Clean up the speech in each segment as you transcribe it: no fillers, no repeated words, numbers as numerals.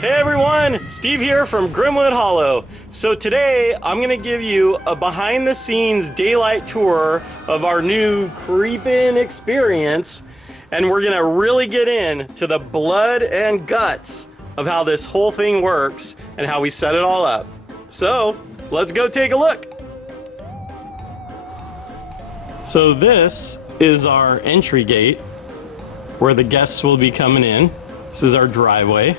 Hey everyone, Steve here from Grimwood Hollow. So today I'm going to give you a behind the scenes daylight tour of our new creep-in experience, and we're going to really get into the blood and guts of how this whole thing works and how we set it all up. So let's go take a look. So this is our entry gate where the guests will be coming in. This is our driveway.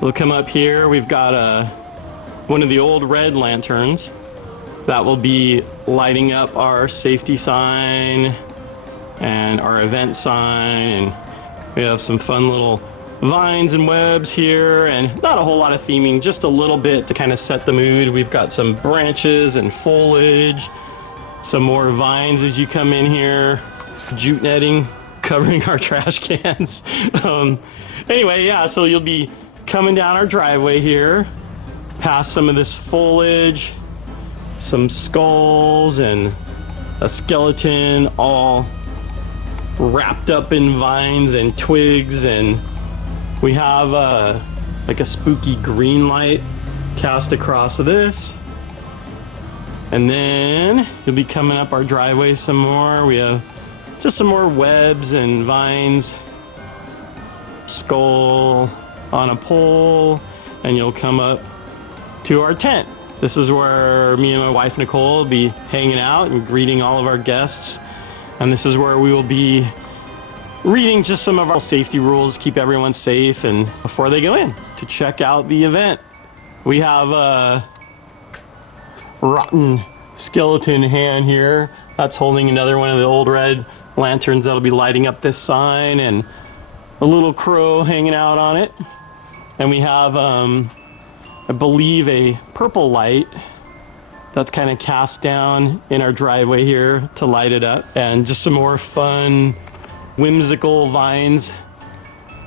We'll come up here. We've got one of the old red lanterns that will be lighting up our safety sign and our event sign. And we have some fun little vines and webs here, and not a whole lot of theming, just a little bit to kind of set the mood. We've got some branches and foliage, some more vines as you come in here, jute netting covering our trash cans. Anyway, yeah, so you'll be coming down our driveway here, past some of this foliage, some skulls and a skeleton all wrapped up in vines and twigs, and we have like a spooky green light cast across this. And then you'll be coming up our driveway some more. We have just some more webs and vines, skull on a pole, and you'll come up to our tent. This is where me and my wife Nicole will be hanging out and greeting all of our guests, and this is where we will be reading just some of our safety rules, keep everyone safe, and before they go in to check out the event. We have a rotten skeleton hand here that's holding another one of the old red lanterns that'll be lighting up this sign, and a little crow hanging out on it. And we have, I believe, a purple light that's kind of cast down in our driveway here to light it up. And just some more fun, whimsical vines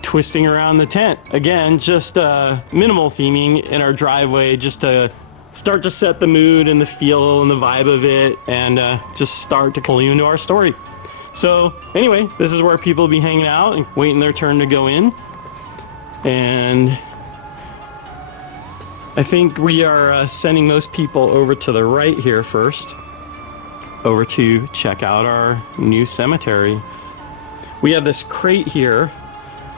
twisting around the tent. Again, just minimal theming in our driveway, just to start to set the mood and the feel and the vibe of it, and just start to pull you into our story. So anyway, this is where people will be hanging out and waiting their turn to go in. And I think we are sending most people over to the right here first, over to check out our new cemetery. We have this crate here,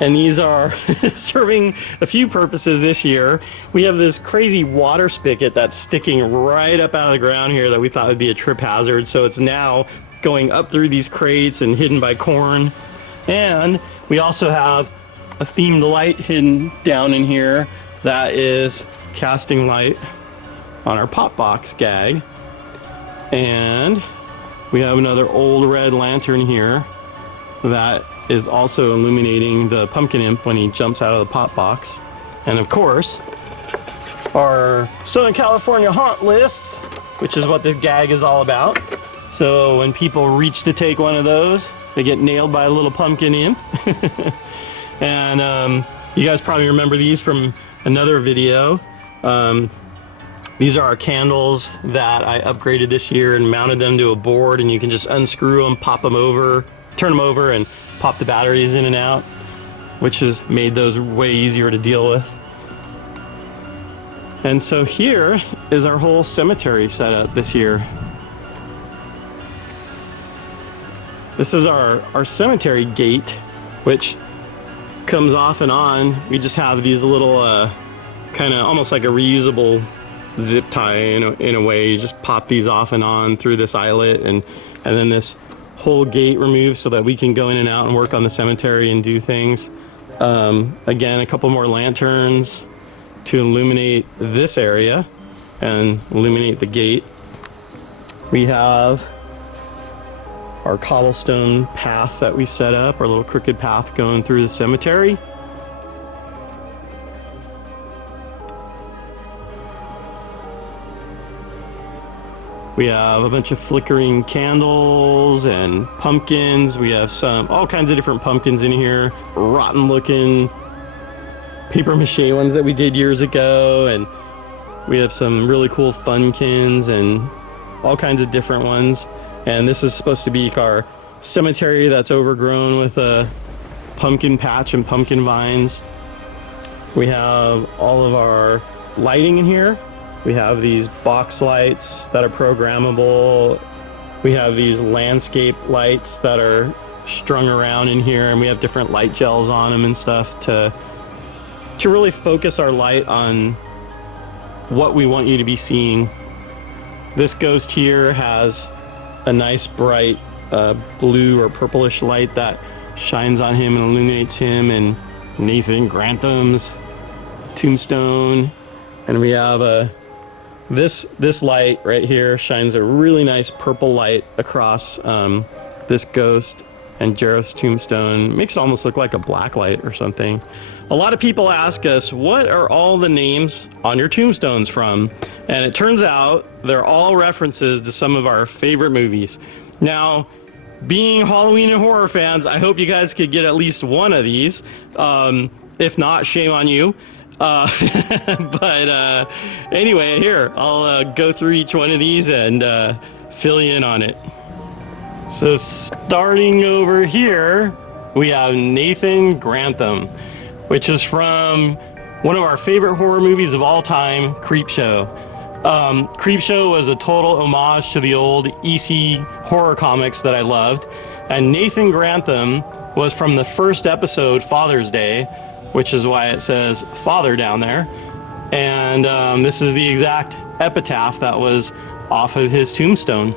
and these are serving a few purposes this year. We have this crazy water spigot that's sticking right up out of the ground here that we thought would be a trip hazard, so it's now going up through these crates and hidden by corn. And we also have a themed light hidden down in here that is casting light on our pop box gag. And we have another old red lantern here that is also illuminating the pumpkin imp when he jumps out of the pop box. And of course, our Southern California haunt lists, which is what this gag is all about. So when people reach to take one of those, they get nailed by a little pumpkin imp. And you guys probably remember these from another video. These are our candles that I upgraded this year and mounted them to a board, and you can just unscrew them, pop them over, turn them over, and pop the batteries in and out, which has made those way easier to deal with. And so here is our whole cemetery setup this year. This is our cemetery gate, which comes off and on. We just have these little kind of almost like a reusable zip tie in a way. You just pop these off and on through this eyelet, and then this whole gate removed so that we can go in and out and work on the cemetery and do things. Again, a couple more lanterns to illuminate this area and illuminate the gate. We have our cobblestone path that we set up, our little crooked path going through the cemetery. We have a bunch of flickering candles and pumpkins. We have all kinds of different pumpkins in here, rotten looking paper mache ones that we did years ago, and we have some really cool funkins and all kinds of different ones. And this is supposed to be our cemetery that's overgrown with a pumpkin patch and pumpkin vines. We have all of our lighting in here. We have these box lights that are programmable. We have these landscape lights that are strung around in here, and we have different light gels on them and stuff to really focus our light on what we want you to be seeing. This ghost here has a nice bright blue or purplish light that shines on him and illuminates him and Nathan Grantham's tombstone. And we have this light right here shines a really nice purple light across this ghost and Jareth's tombstone. Makes it almost look like a black light or something. A lot of people ask us, what are all the names on your tombstones from? And it turns out they're all references to some of our favorite movies. Now, being Halloween and horror fans, I hope you guys could get at least one of these. If not, shame on you. But anyway, here, I'll go through each one of these and fill you in on it. So starting over here, we have Nathan Grantham, which is from one of our favorite horror movies of all time, Creepshow. Creepshow was a total homage to the old EC horror comics that I loved. And Nathan Grantham was from the first episode, Father's Day, which is why it says Father down there. And this is the exact epitaph that was off of his tombstone.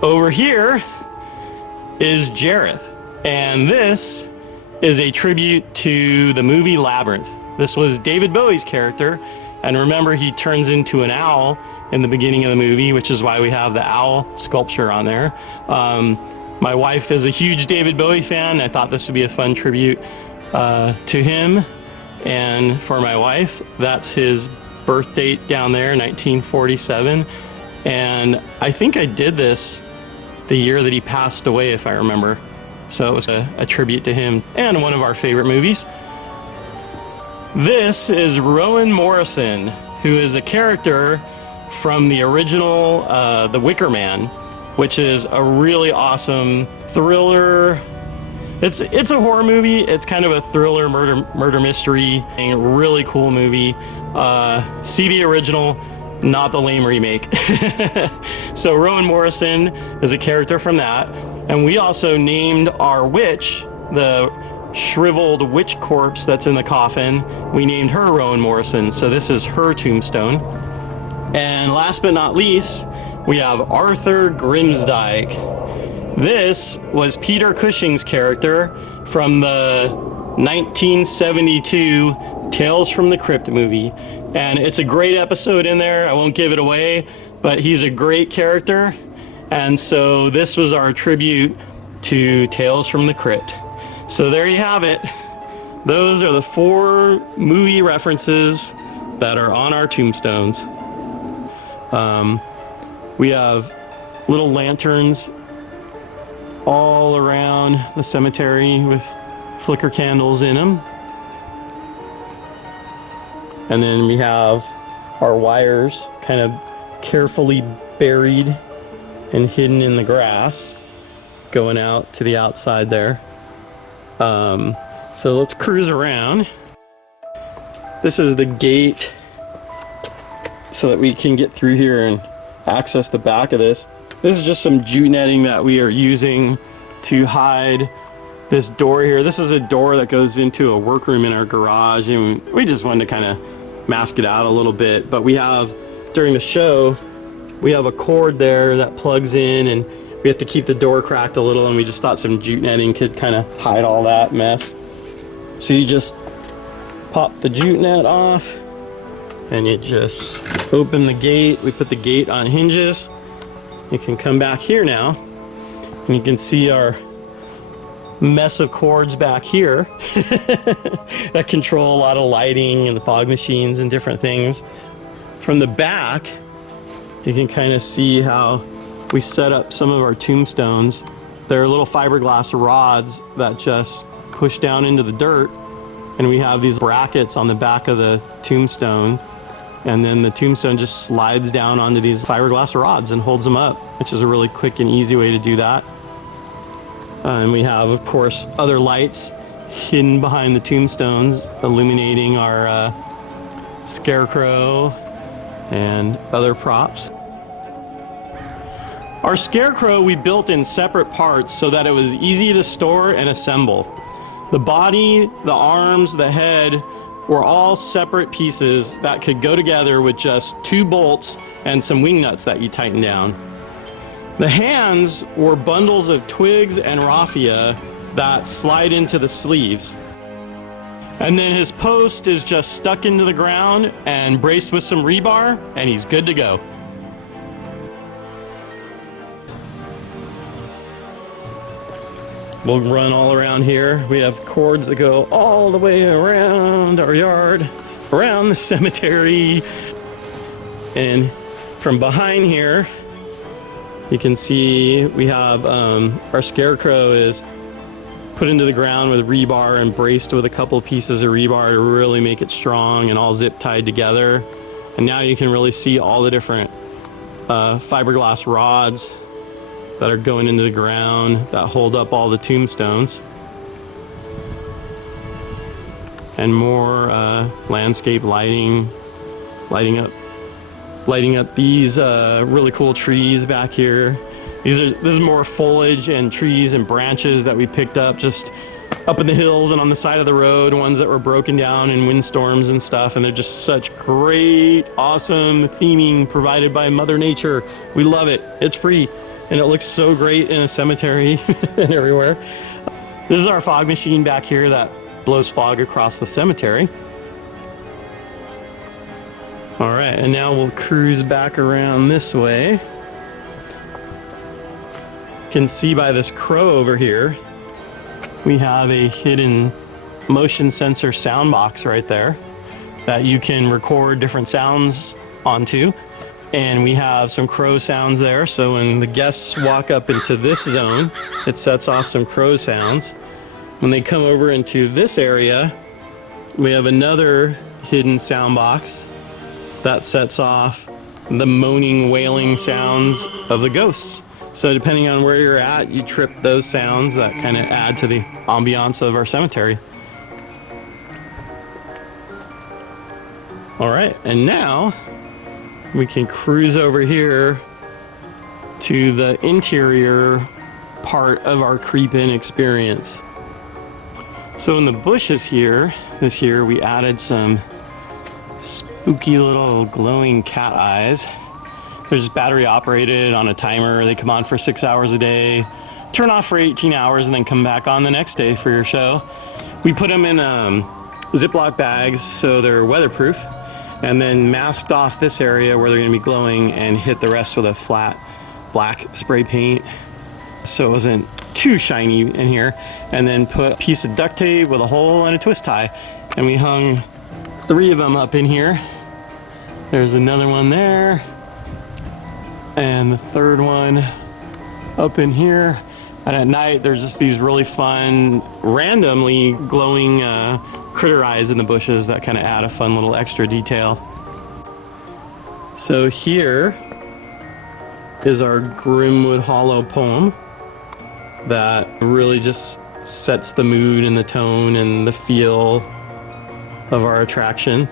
Over here is Jareth, and this is a tribute to the movie Labyrinth. This was David Bowie's character, and remember, he turns into an owl in the beginning of the movie, which is why we have the owl sculpture on there. My wife is a huge David Bowie fan. I thought this would be a fun tribute to him and for my wife. That's his birth date down there, 1947. And I think I did this the year that he passed away, if I remember. So it was a tribute to him and one of our favorite movies. This is Rowan Morrison, who is a character from the original The Wicker Man, which is a really awesome thriller. It's a horror movie. It's kind of a thriller murder mystery. A really cool movie. See the original, not the lame remake. So Rowan Morrison is a character from that. And we also named our witch, the shriveled witch corpse that's in the coffin, we named her Rowan Morrison. So this is her tombstone. And last but not least, we have Arthur Grimsdyke. This was Peter Cushing's character from the 1972 Tales from the Crypt movie. And it's a great episode in there. I won't give it away, but he's a great character. And so this was our tribute to Tales from the Crypt. So there you have it. Those are the 4 movie references that are on our tombstones. We have little lanterns all around the cemetery with flicker candles in them. And then we have our wires kind of carefully buried and hidden in the grass going out to the outside there. So let's cruise around. This is the gate so that we can get through here and access the back of this. This is just some jute netting that we are using to hide this door here. This is a door that goes into a workroom in our garage, and we just wanted to kind of mask it out a little bit. But we have, during the show, we have a cord there that plugs in, and we have to keep the door cracked a little, and we just thought some jute netting could kind of hide all that mess. So you just pop the jute net off, and you just open the gate. We put the gate on hinges. You can come back here now, and you can see our mess of cords back here that control a lot of lighting and the fog machines and different things. From the back, you can kind of see how we set up some of our tombstones. They're little fiberglass rods that just push down into the dirt, and we have these brackets on the back of the tombstone, and then the tombstone just slides down onto these fiberglass rods and holds them up, which is a really quick and easy way to do that. And we have, of course, other lights hidden behind the tombstones, illuminating our scarecrow and other props. Our scarecrow we built in separate parts so that it was easy to store and assemble. The body, the arms, the head were all separate pieces that could go together with just 2 bolts and some wing nuts that you tighten down. The hands were bundles of twigs and raffia that slide into the sleeves. And then his post is just stuck into the ground and braced with some rebar, and he's good to go. We'll run all around here. We have cords that go all the way around our yard, around the cemetery. And from behind here, you can see we have our scarecrow is put into the ground with rebar and braced with a couple pieces of rebar to really make it strong and all zip tied together. And now you can really see all the different fiberglass rods that are going into the ground that hold up all the tombstones. And more landscape lighting, lighting up these really cool trees back here. This is more foliage and trees and branches that we picked up just up in the hills and on the side of the road, ones that were broken down in windstorms and stuff, and they're just such great, awesome theming provided by Mother Nature. We love it. It's free, and it looks so great in a cemetery and everywhere. This is our fog machine back here that blows fog across the cemetery. All right, and now we'll cruise back around this way. You can see by this crow over here, we have a hidden motion sensor sound box right there that you can record different sounds onto. And we have some crow sounds there, so when the guests walk up into this zone, it sets off some crow sounds. When they come over into this area, we have another hidden sound box that sets off the moaning, wailing sounds of the ghosts. So depending on where you're at, you trip those sounds that kind of add to the ambiance of our cemetery. All right, and now we can cruise over here to the interior part of our creep-in experience. So in the bushes here, this year we added some spooky little glowing cat eyes. They're just battery operated on a timer. They come on for 6 hours a day, turn off for 18 hours, and then come back on the next day for your show. We put them in Ziploc bags so they're weatherproof, and then masked off this area where they're going to be glowing and hit the rest with a flat black spray paint so it wasn't too shiny in here, and then put a piece of duct tape with a hole and a twist tie, and we hung 3 of them up in here. There's another one there, and the 3rd one up in here. And at night there's just these really fun randomly glowing critter eyes in the bushes that kind of add a fun little extra detail. So here is our Grimwood Hollow poem that really just sets the mood and the tone and the feel of our attraction.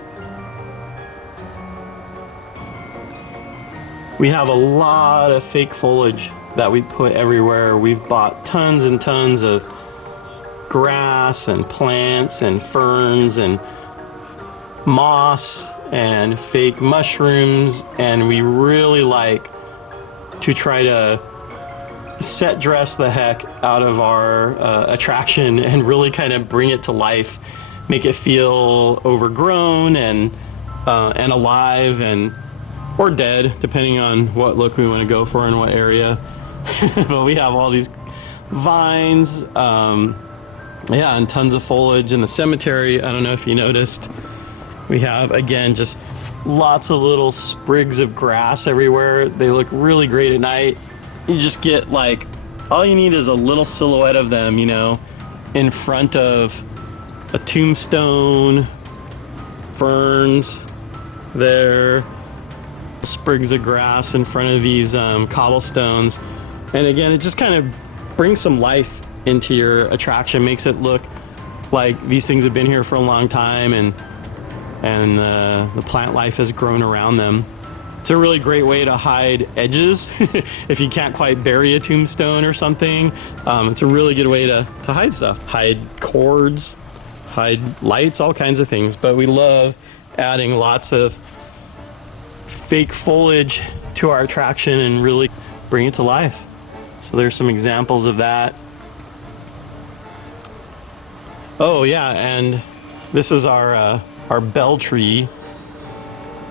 We have a lot of fake foliage that we put everywhere. We've bought tons and tons of grass and plants and ferns and moss and fake mushrooms, and we really like to try to set dress the heck out of our attraction and really kind of bring it to life, make it feel overgrown and alive and or dead, depending on what look we want to go for in what area. But we have all these vines, and tons of foliage in the cemetery. I don't know if you noticed, we have, again, just lots of little sprigs of grass everywhere. They look really great at night. You just get like, all you need is a little silhouette of them, in front of a tombstone, ferns there, sprigs of grass in front of these cobblestones. And again, it just kind of brings some life into your attraction, makes it look like these things have been here for a long time, and the plant life has grown around them. It's a really great way to hide edges if you can't quite bury a tombstone or something. It's a really good way to hide stuff, hide cords, hide lights, all kinds of things. But we love adding lots of fake foliage to our attraction and really bring it to life. So there's some examples of that. Oh yeah, and this is our bell tree.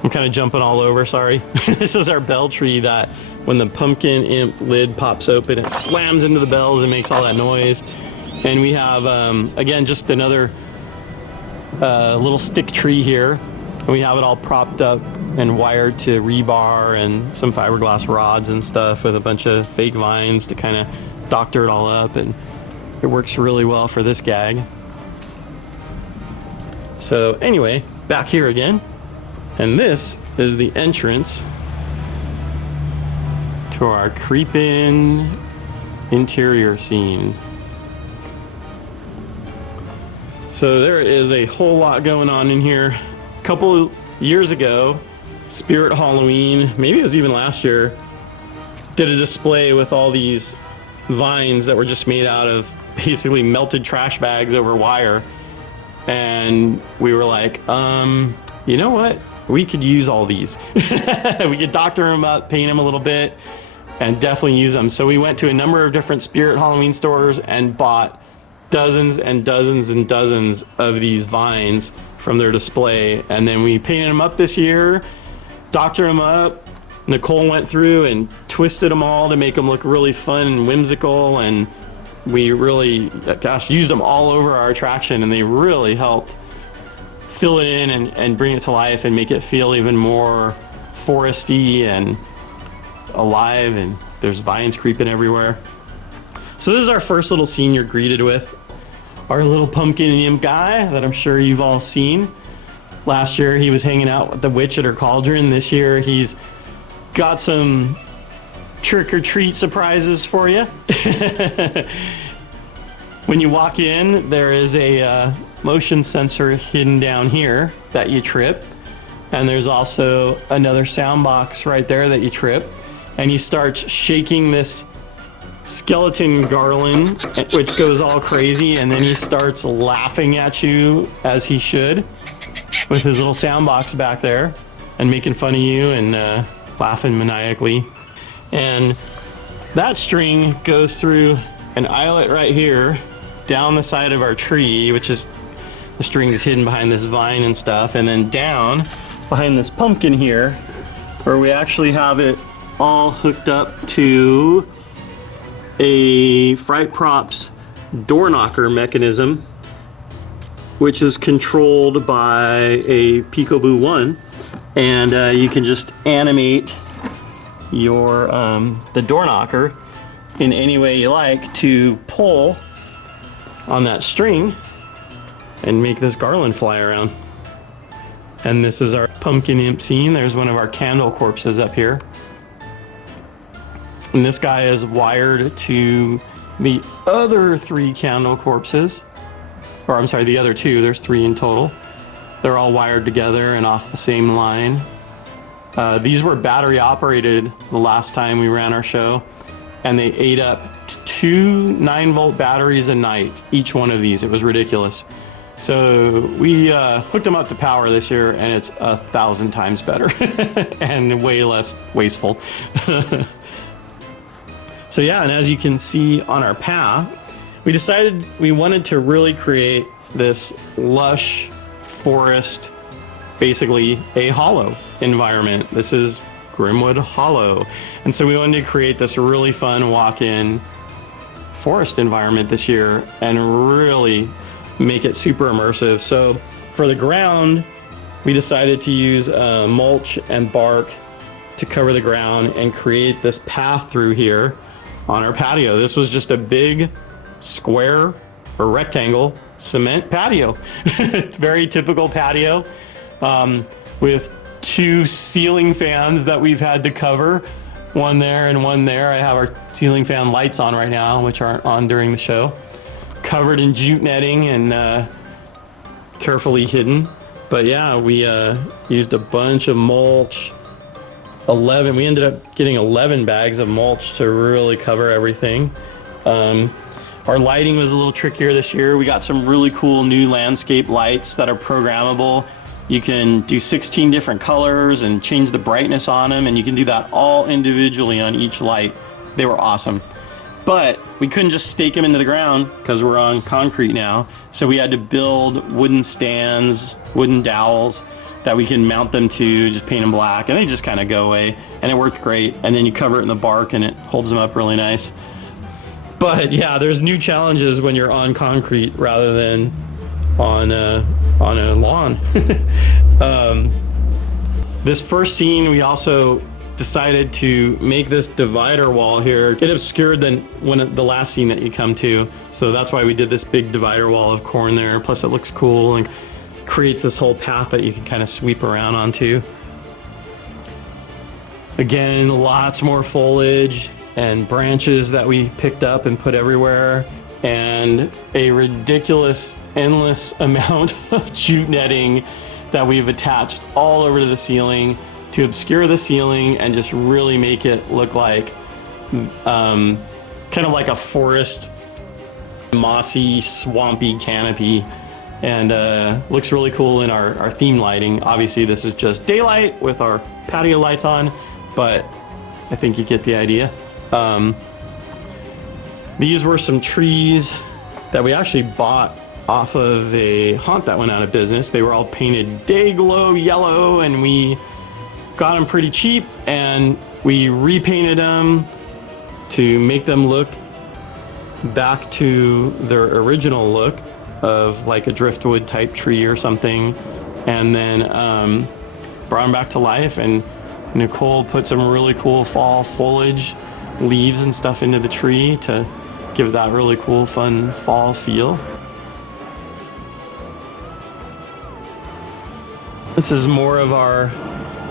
I'm kind of jumping all over, sorry. This is our bell tree that when the pumpkin imp lid pops open, it slams into the bells and makes all that noise. And we have, again, just another little stick tree here. And we have it all propped up and wired to rebar and some fiberglass rods and stuff with a bunch of fake vines to kind of doctor it all up. And it works really well for this gag. So anyway, back here again. And this is the entrance to our creep-in interior scene. So there is a whole lot going on in here. A couple years ago, Spirit Halloween, maybe it was even last year, did a display with all these vines that were just made out of basically melted trash bags over wire. And we were like, you know what? We could use all these. We could doctor them up, paint them a little bit, and definitely use them. So we went to a number of different Spirit Halloween stores and bought dozens and dozens and dozens of these vines from their display. And then we painted them up this year, doctored them up. Nicole went through and twisted them all to make them look really fun and whimsical. And we really, gosh, used them all over our attraction, and they really helped fill it in and bring it to life and make it feel even more foresty and alive, and there's vines creeping everywhere. So this is our first little scene you're greeted with. Our little pumpkin imp guy that I'm sure you've all seen. Last year he was hanging out with the witch at her cauldron. This year he's got some trick-or-treat surprises for you. When you walk in, there is a motion sensor hidden down here that you trip, and there's also another sound box right there that you trip, and he starts shaking this skeleton garland, which goes all crazy, and then he starts laughing at you, as he should, with his little sound box back there and making fun of you and laughing maniacally. And that string goes through an eyelet right here down the side of our tree, which is, the string is hidden behind this vine and stuff, and then down behind this pumpkin here, where we actually have it all hooked up to a Fright Props door knocker mechanism, which is controlled by a Peekaboo 1, and you can just animate your the door knocker in any way you like to pull on that string and make this garland fly around. And this is our pumpkin imp scene. There's one of our candle corpses up here. And this guy is wired to the other 3 candle corpses. Or I'm sorry, the other 2. There's 3 in total. They're all wired together and off the same line. These were battery operated the last time we ran our show, and they ate up 2 9-volt batteries a night, each one of these. It was ridiculous. So we hooked them up to power this year, and it's 1,000 times better and way less wasteful. So yeah, and as you can see on our path, we decided we wanted to really create this lush forest, basically a hollow environment. This is Grimwood Hollow. And so we wanted to create this really fun walk-in forest environment this year and really make it super immersive. So for the ground, we decided to use mulch and bark to cover the ground and create this path through here on our patio. This was just a big square or rectangle cement patio. Very typical patio with 2 ceiling fans that we've had to cover, one there and one there. I have our ceiling fan lights on right now, which aren't on during the show. covered in jute netting and carefully hidden. But yeah, we used a bunch of mulch. We ended up getting 11 bags of mulch to really cover everything. Our lighting was a little trickier this year. We got some really cool new landscape lights that are programmable. You can do 16 different colors and change the brightness on them, and you can do that all individually on each light. They were awesome. But we couldn't just stake them into the ground because we're on concrete now. So we had to build wooden stands, wooden dowels that we can mount them to, just paint them black, and they just kind of go away. And it worked great. And then you cover it in the bark and it holds them up really nice. But yeah, there's new challenges when you're on concrete rather than on a lawn. This first scene, we also decided to make this divider wall here. It obscured the last scene that you come to, so that's why we did this big divider wall of corn there. Plus it looks cool and creates this whole path that you can kind of sweep around onto. Again, lots more foliage and branches that we picked up and put everywhere, and a ridiculous, endless amount of jute netting that we've attached all over to the ceiling to obscure the ceiling and just really make it look like kind of like a forest, mossy, swampy canopy. And looks really cool in our theme lighting. Obviously this is just daylight with our patio lights on, but I think you get the idea. These were some trees that we actually bought off of a haunt that went out of business. They were all painted day glow yellow, and we got them pretty cheap, and we repainted them to make them look back to their original look of like a driftwood type tree or something, and then brought them back to life. And Nicole put some really cool fall foliage, leaves and stuff into the tree to give it that really cool, fun fall feel. This is more of our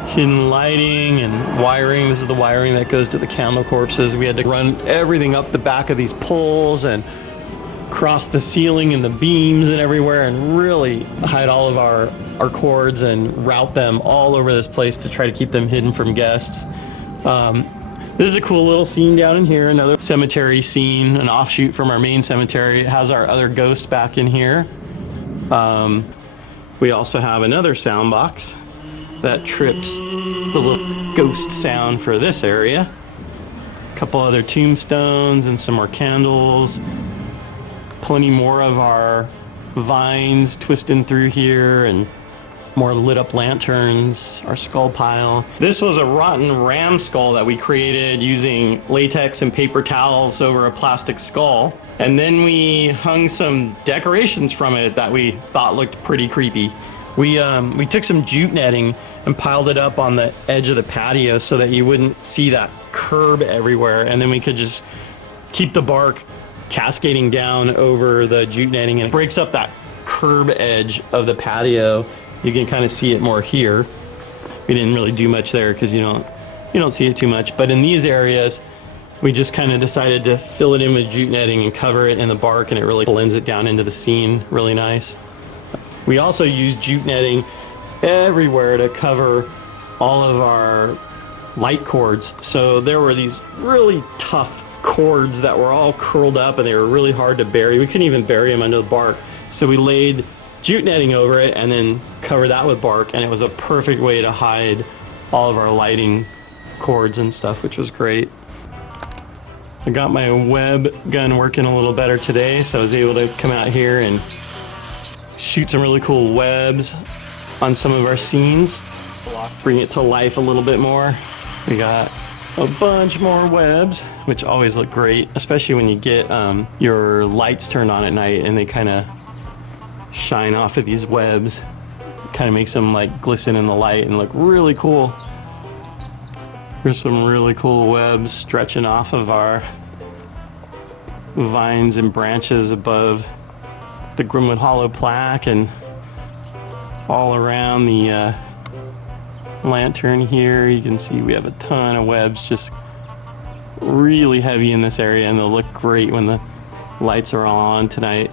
hidden lighting and wiring. This is the wiring that goes to the candle corpses. We had to run everything up the back of these poles and across the ceiling and the beams and everywhere, and really hide all of our cords and route them all over this place to try to keep them hidden from guests. This is a cool little scene down in here, another cemetery scene, an offshoot from our main cemetery. It has our other ghost back in here. We also have another sound box that trips the little ghost sound for this area. A couple other tombstones and some more candles. Plenty more of our vines twisting through here, and more lit up lanterns, our skull pile. This was a rotten ram skull that we created using latex and paper towels over a plastic skull. And then we hung some decorations from it that we thought looked pretty creepy. We took some jute netting and piled it up on the edge of the patio so that you wouldn't see that curb everywhere, and then we could just keep the bark cascading down over the jute netting, and it breaks up that curb edge of the patio. You can kind of see it more here. We didn't really do much there because you don't see it too much, but in these areas we just kind of decided to fill it in with jute netting and cover it in the bark, and it really blends it down into the scene really nice. We also used jute netting everywhere to cover all of our light cords. So there were these really tough cords that were all curled up, and they were really hard to bury. We couldn't even bury them under the bark. So we laid jute netting over it and then covered that with bark, and it was a perfect way to hide all of our lighting cords and stuff, which was great. I got my web gun working a little better today, so I was able to come out here and shoot some really cool webs on some of our scenes, bring it to life a little bit more. We got a bunch more webs, which always look great, especially when you get your lights turned on at night and they kind of shine off of these webs. Kind of makes them like glisten in the light and look really cool. Here's some really cool webs stretching off of our vines and branches above the Grimwood Hollow plaque, and all around the lantern here. You can see we have a ton of webs just really heavy in this area, and they'll look great when the Lights are all on tonight.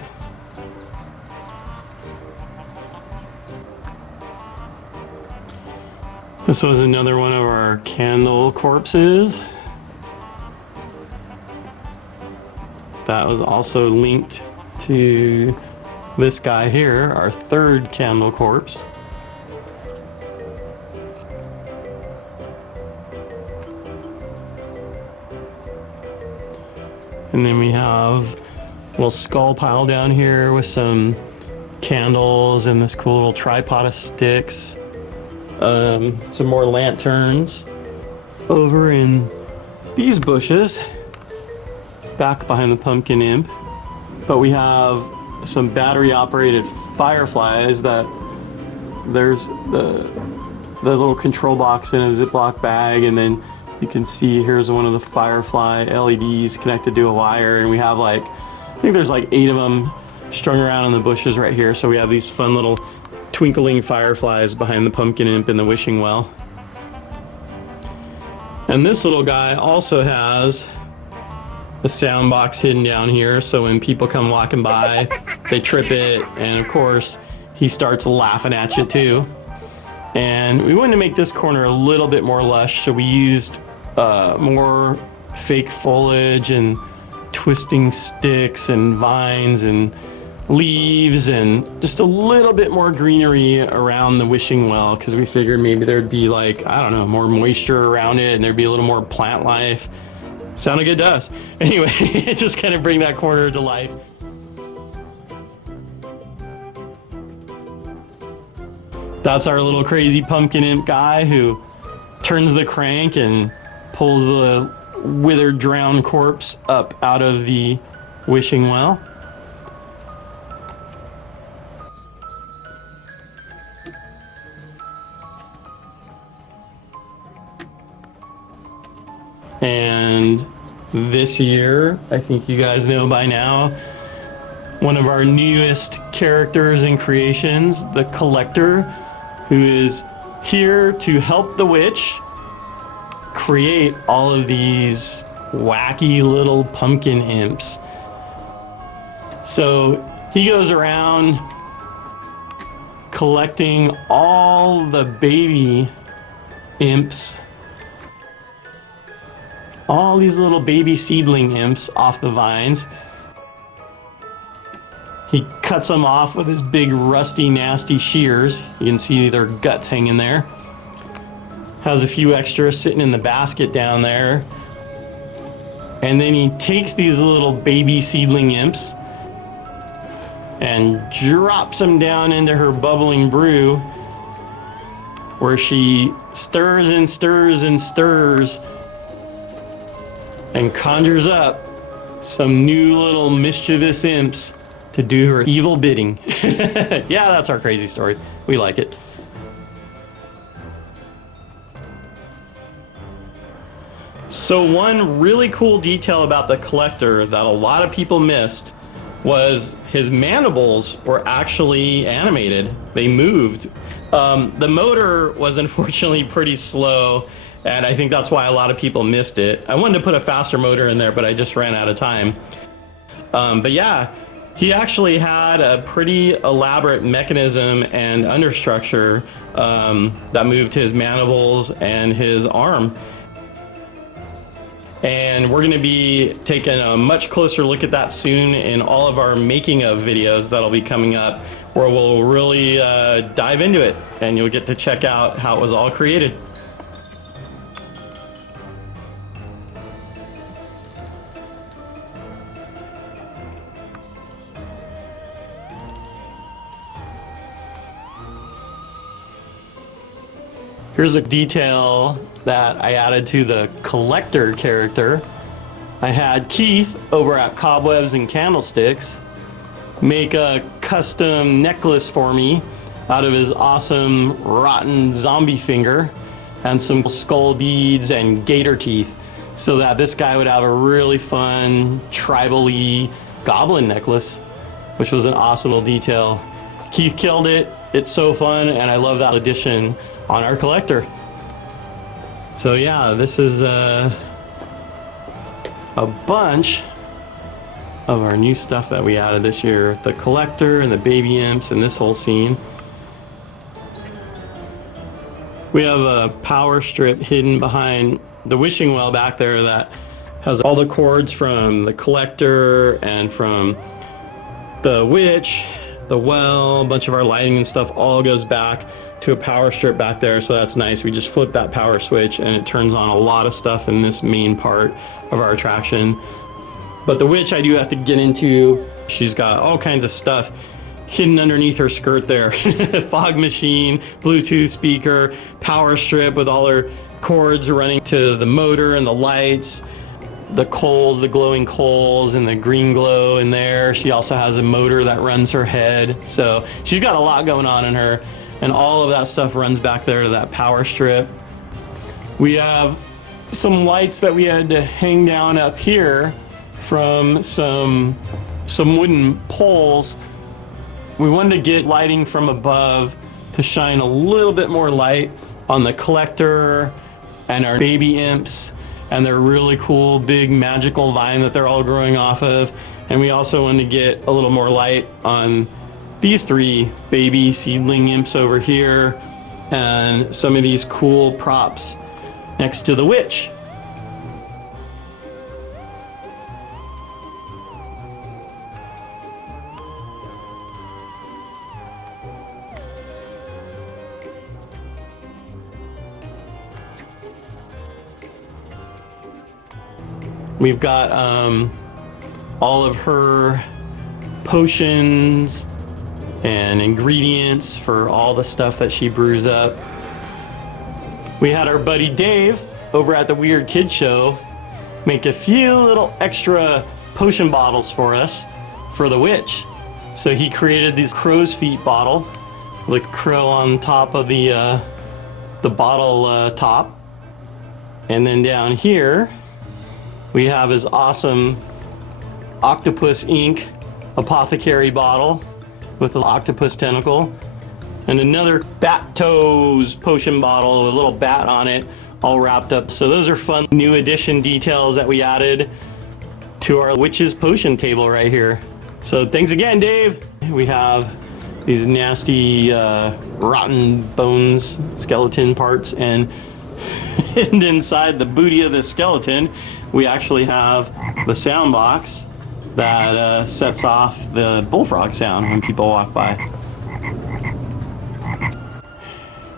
This was another one of our candle corpses. That was also linked to this guy here, our third candle corpse. And then we have a little skull pile down here with some candles and this cool little tripod of sticks. Some more lanterns over in these bushes back behind the pumpkin imp. But we have some battery operated fireflies that there's the little control box in a Ziploc bag, and then you can see here's one of the firefly LEDs connected to a wire, and we have like, I think there's like 8 of them strung around in the bushes right here. So we have these fun little twinkling fireflies behind the pumpkin imp and the wishing well. And this little guy also has a sound box hidden down here, so when people come walking by, they trip it, and of course he starts laughing at you too. And we wanted to make this corner a little bit more lush, so we used more fake foliage and twisting sticks and vines and leaves and just a little bit more greenery around the wishing well, because we figured maybe there'd be, like, I don't know, more moisture around it and there'd be a little more plant life. Sounded good to us. Anyway, just kind of bring that corner to life. That's our little crazy pumpkin imp guy who turns the crank and pulls the withered, drowned corpse up out of the wishing well. And this year, I think you guys know by now, one of our newest characters and creations, the Collector, who is here to help the witch create all of these wacky little pumpkin imps. So he goes around collecting all the baby imps, all these little baby seedling imps off the vines. He cuts them off with his big rusty nasty shears. You can see their guts hanging there. Has a few extras sitting in the basket down there. And then he takes these little baby seedling imps and drops them down into her bubbling brew, where she stirs and stirs and stirs and conjures up some new little mischievous imps to do her evil bidding. Yeah, that's our crazy story. We like it. So one really cool detail about the Collector that a lot of people missed was his mandibles were actually animated. They moved. The motor was unfortunately pretty slow, and I think that's why a lot of people missed it. I wanted to put a faster motor in there, but I just ran out of time. But yeah, he actually had a pretty elaborate mechanism and understructure that moved his mandibles and his arm. And we're going to be taking a much closer look at that soon in all of our making of videos that'll be coming up, where we'll really dive into it, and you'll get to check out how it was all created. Here's a detail that I added to the Collector character. I had Keith over at Cobwebs and Candlesticks make a custom necklace for me out of his awesome rotten zombie finger and some skull beads and gator teeth, so that this guy would have a really fun tribal-y goblin necklace, which was an awesome little detail. Keith killed it. It's so fun, and I love that addition on our Collector. So yeah, this is a bunch of our new stuff that we added this year. The collector and the baby imps and this whole scene. We have a power strip hidden behind the wishing well back there that has all the cords from the collector and from the witch, the well, a bunch of our lighting and stuff all goes back to a power strip back there, so that's nice. We just flip that power switch and it turns on a lot of stuff in this main part of our attraction. But the witch I do have to get into. She's got all kinds of stuff hidden underneath her skirt there. Fog machine, Bluetooth speaker, power strip with all her cords running to the motor and the lights, the coals, the glowing coals and the green glow in there. She also has a motor that runs her head. So she's got a lot going on in her, and all of that stuff runs back there to that power strip. We have some lights that we had to hang down up here from some wooden poles. We wanted to get lighting from above to shine a little bit more light on the collector and our baby imps and their really cool big magical vine that they're all growing off of. And we also wanted to get a little more light on these three baby seedling imps over here and some of these cool props next to the witch. We've got all of her potions and ingredients for all the stuff that she brews up. We had our buddy Dave over at the Weird Kid Show make a few little extra potion bottles for us for the witch. So he created this crow's feet bottle with a crow on top of the bottle top. And then down here we have his awesome octopus ink apothecary bottle with an octopus tentacle, and another bat toes potion bottle with a little bat on it all wrapped up. So those are fun new addition details that we added to our witch's potion table right here. So thanks again, Dave. We have these nasty rotten bones, skeleton parts, and inside the booty of the skeleton we actually have the sound box that sets off the bullfrog sound when people walk by.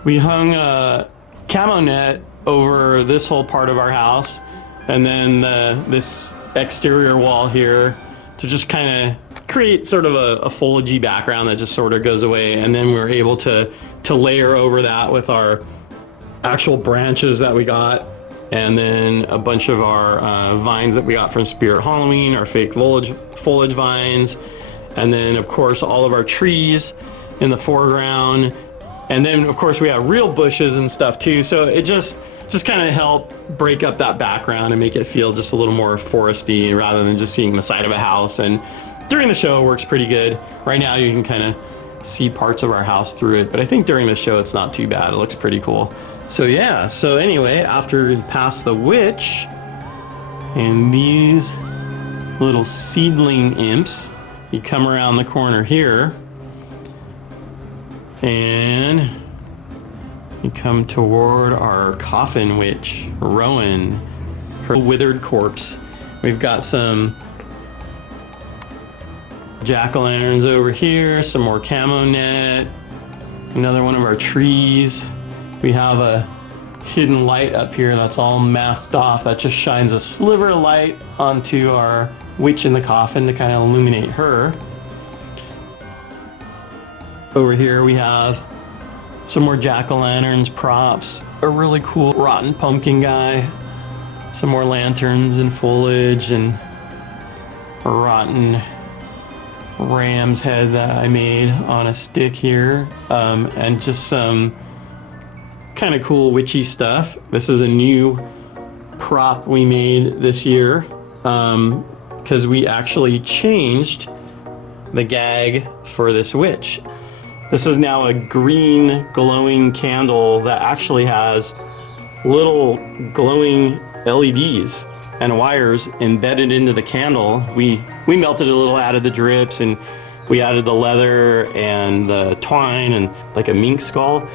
We hung a camo net over this whole part of our house, and then this exterior wall here to just kind of create sort of a foliagey background that just sort of goes away. And then we were able to layer over that with our actual branches that we got, and then a bunch of our vines that we got from Spirit Halloween, our fake foliage vines, and then of course all of our trees in the foreground, and then of course we have real bushes and stuff too. So it just kind of helped break up that background and make it feel just a little more foresty rather than just seeing the side of a house. And during the show it works pretty good. Right now you can kind of see parts of our house through it, but I think during the show it's not too bad. It looks pretty cool. So yeah, so anyway, after we pass the witch and these little seedling imps, you come around the corner here and you come toward our coffin witch, Rowan, her withered corpse. We've got some jack-o'-lanterns over here, some more camo net, another one of our trees. We have a hidden light up here that's all masked off that just shines a sliver of light onto our witch in the coffin to kind of illuminate her. Over here we have some more jack-o'-lanterns props, a really cool rotten pumpkin guy, some more lanterns and foliage, and a rotten ram's head that I made on a stick here, and just some kind of cool witchy stuff. This is a new prop we made this year because we actually changed the gag for this witch. This is now a green glowing candle that actually has little glowing LEDs and wires embedded into the candle. We We melted it a little, added the drips, and we added the leather and the twine and like a mink skull,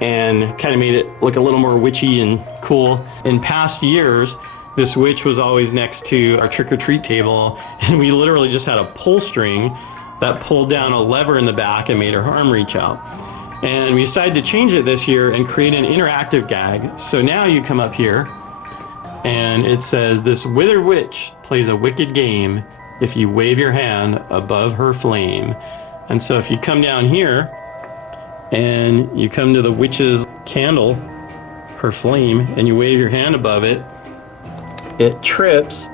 and kind of made it look a little more witchy and cool. In past years, this witch was always next to our trick-or-treat table, and we literally just had a pull string that pulled down a lever in the back and made her arm reach out. And we decided to change it this year and create an interactive gag. So now you come up here and it says, "This withered witch plays a wicked game if you wave your hand above her flame." And so if you come down here and you come to the witch's candle, her flame, and you wave your hand above it, it trips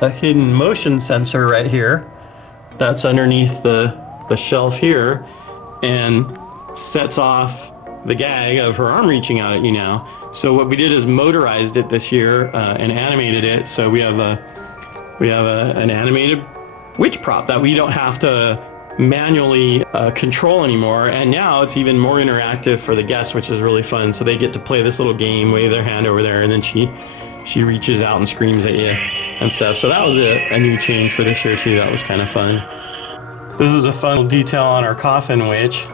a hidden motion sensor right here that's underneath the shelf here, and sets off the gag of her arm reaching out at you now. So what we did is motorized it this year and animated it. So we have an animated witch prop that we don't have to manually control anymore, and now it's even more interactive for the guests, which is really fun. So they get to play this little game, wave their hand over there, and then she reaches out and screams at you and stuff. So that was a new change for this year too. That was kind of fun. This is a fun little detail on our coffin witch.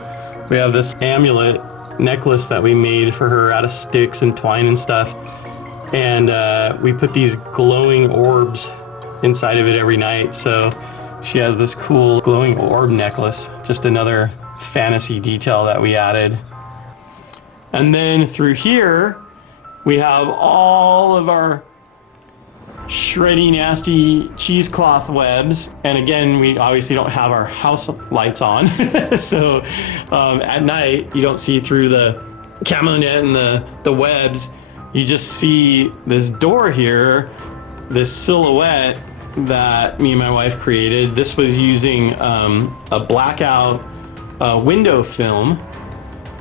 We have this amulet necklace that we made for her out of sticks and twine and stuff, and we put these glowing orbs inside of it every night. So she has this cool glowing orb necklace, just another fantasy detail that we added. And then through here we have all of our shreddy, nasty cheesecloth webs. And again, we obviously don't have our house lights on. So at night, you don't see through the camo net and the webs. You just see this door here, this silhouette that me and my wife created. This was using a blackout window film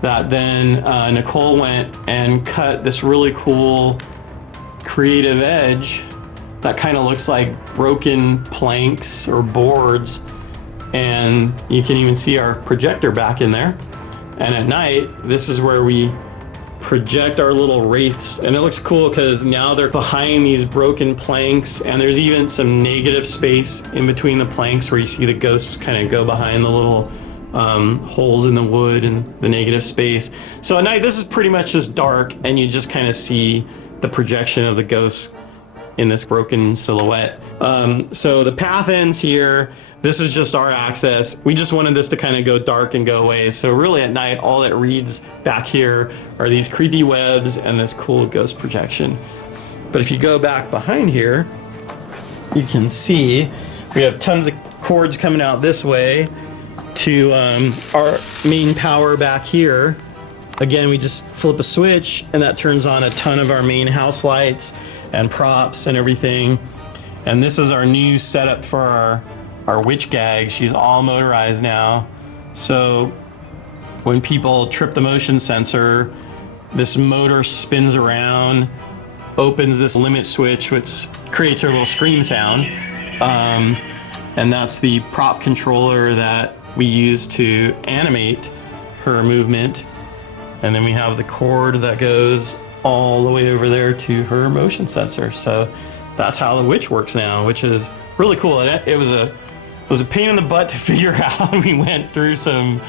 that then Nicole went and cut this really cool creative edge that kind of looks like broken planks or boards, and you can even see our projector back in there. And at night, this is where we project our little wraiths, and it looks cool because now they're behind these broken planks, and there's even some negative space in between the planks where you see the ghosts kind of go behind the little holes in the wood and the negative space. So at night, this is pretty much just dark, and you just kind of see the projection of the ghosts in this broken silhouette. So the path ends here. This is just our access. We just wanted this to kind of go dark and go away. So really at night, all that reads back here are these creepy webs and this cool ghost projection. But if you go back behind here, you can see we have tons of cords coming out this way to our main power back here. Again, we just flip a switch and that turns on a ton of our main house lights and props and everything. And this is our new setup for our witch gag. She's all motorized now. So when people trip the motion sensor, this motor spins around, opens this limit switch, which creates her little scream sound. And that's the prop controller that we use to animate her movement. And then we have the cord that goes all the way over there to her motion sensor. So that's how the witch works now, which is really cool. And it was a pain in the butt to figure out. We went through some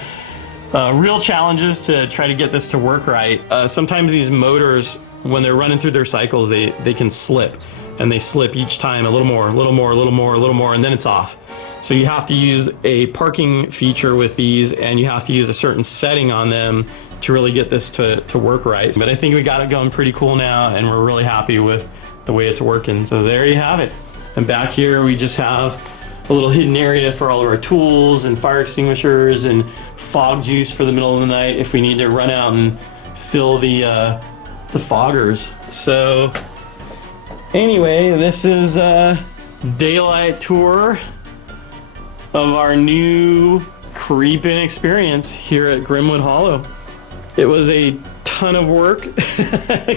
real challenges to try to get this to work right. Sometimes these motors, when they're running through their cycles, they can slip, and they slip each time a little more, a little more, a little more, a little more, and then it's off. So you have to use a parking feature with these, and you have to use a certain setting on them to really get this to work right. But I think we got it going pretty cool now, and we're really happy with the way it's working. So there you have it. And back here we just have a little hidden area for all of our tools and fire extinguishers and fog juice for the middle of the night if we need to run out and fill the foggers. So anyway, this is a daylight tour of our new creep-in experience here at Grimwood Hollow. It was a ton of work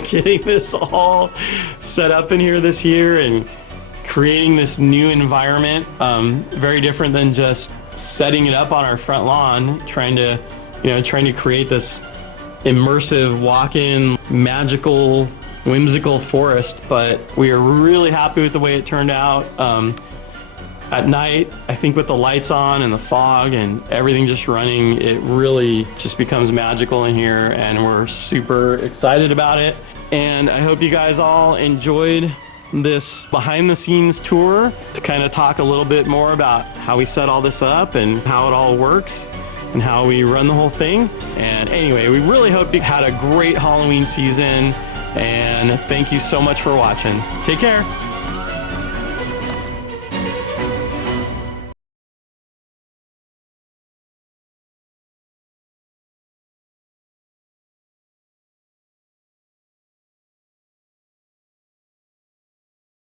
getting this all set up in here this year and creating this new environment. Very different than just setting it up on our front lawn, trying to create this immersive walk-in magical whimsical forest. But we are really happy with the way it turned out. At night, I think with the lights on and the fog and everything just running, it really just becomes magical in here, and we're super excited about it. And I hope you guys all enjoyed this behind the scenes tour to kind of talk a little bit more about how we set all this up and how it all works and how we run the whole thing. And anyway, we really hope you had a great Halloween season, and thank you so much for watching. Take care.